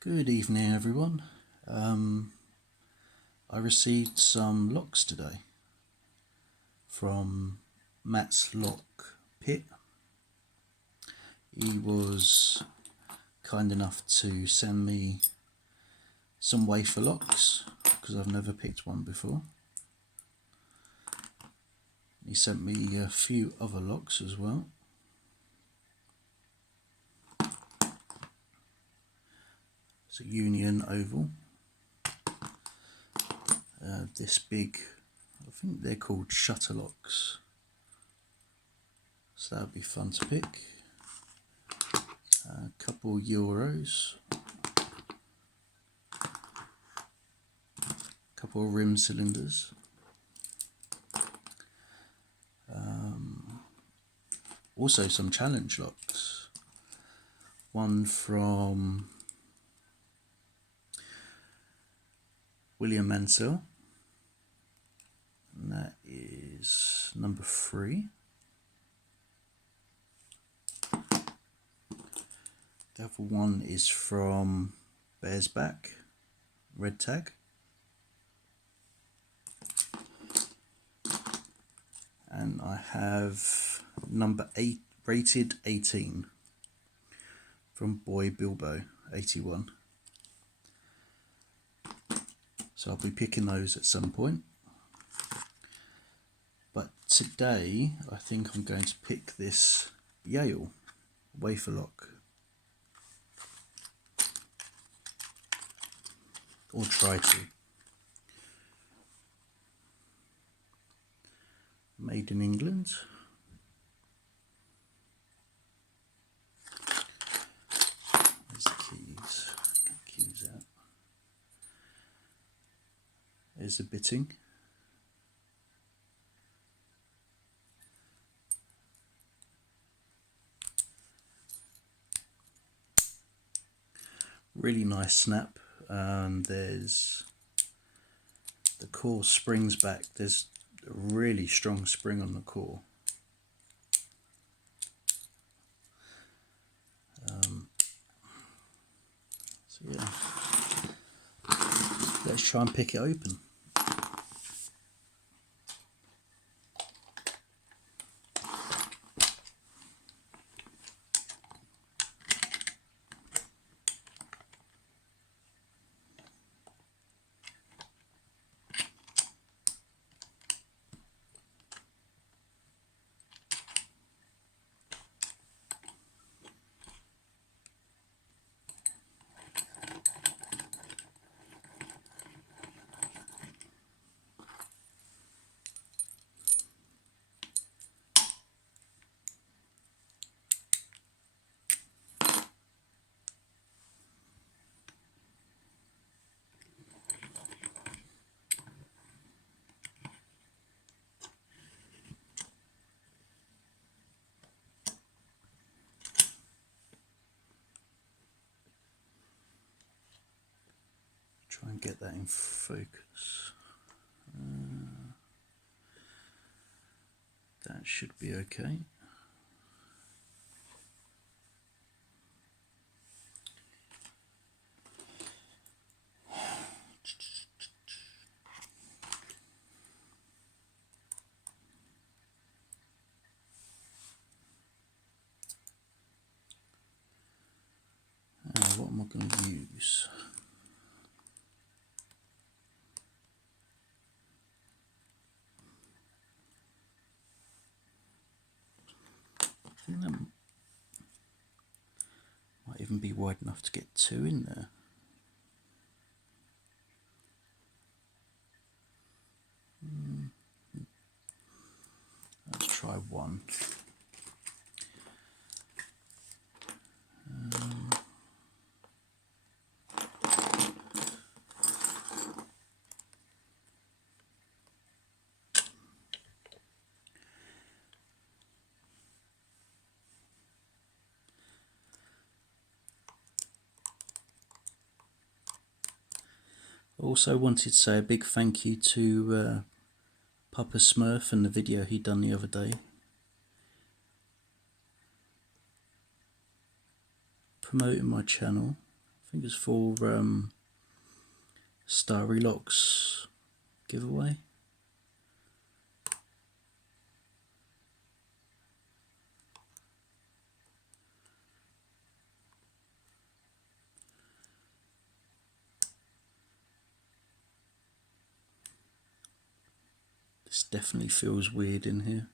Good evening, everyone. I received some locks today from Matt's Lock Pit. He was kind enough to send me some wafer locks because I've never picked one before. He sent me a few other locks as well. It's a Union Oval. This big, I think they're called shutter locks. So that would be fun to pick. A couple euros. Couple of rim cylinders. Also some challenge locks. One from William Mansell, and that is number 3. The other one is from Bear's Back, red tag. And I have number 8, rated 18, from Boy Bilbo 81. So I'll be picking those at some point. But today I think I'm going to pick this Yale wafer lock. Or try to. Made in England. There's the keys. Get the keys out. There's the bitting. Really nice snap. There's the core springs back. There's a really strong spring on the core. So yeah, let's try and pick it open. Try and get that in focus. That should be okay. What am I going to use? I think that might even be wide enough to get 2 in there. Let's try 1. Also wanted to say a big thank you to Papa Smurf and the video he done the other day, promoting my channel. think it's for Starry Locks giveaway. This definitely feels weird in here.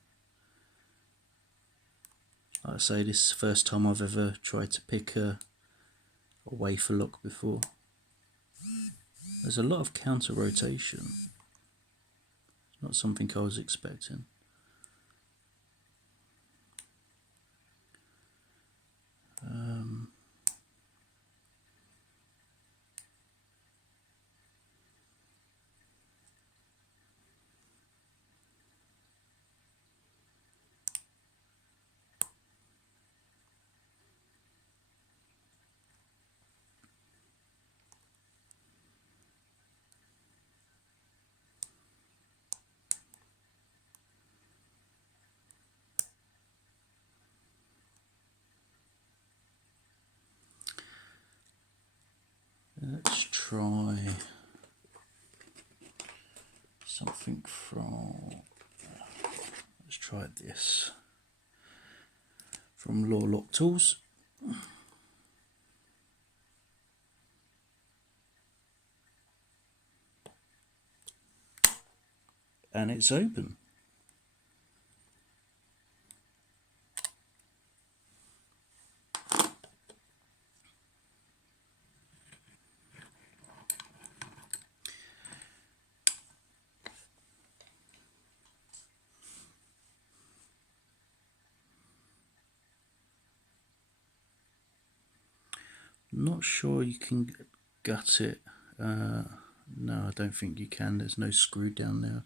Like I say, this is the first time I've ever tried to pick a wafer lock before. There's a lot of counter rotation. Not something I was expecting. Let's try something from, let's try this, from Law Lock Tools. And it's open. Not sure you can gut it. No, I don't think you can. There's no screw down there.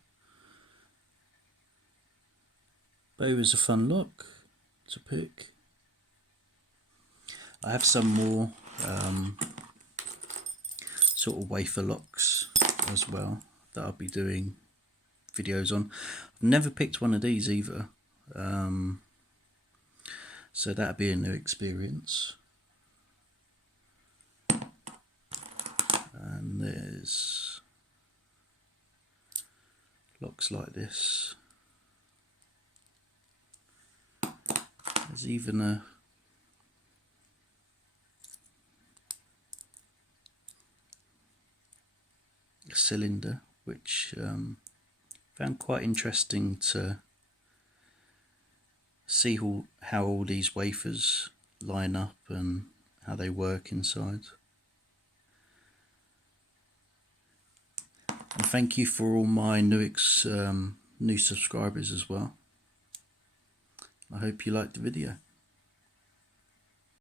But it was a fun lock to pick. I have some more sort of wafer locks as well that I'll be doing videos on. I've never picked one of these either, so that'll be a new experience. And there's locks like this. There's even a cylinder, which found quite interesting to see how all these wafers line up and how they work inside. And thank you for all my new subscribers as well. I hope you liked the video.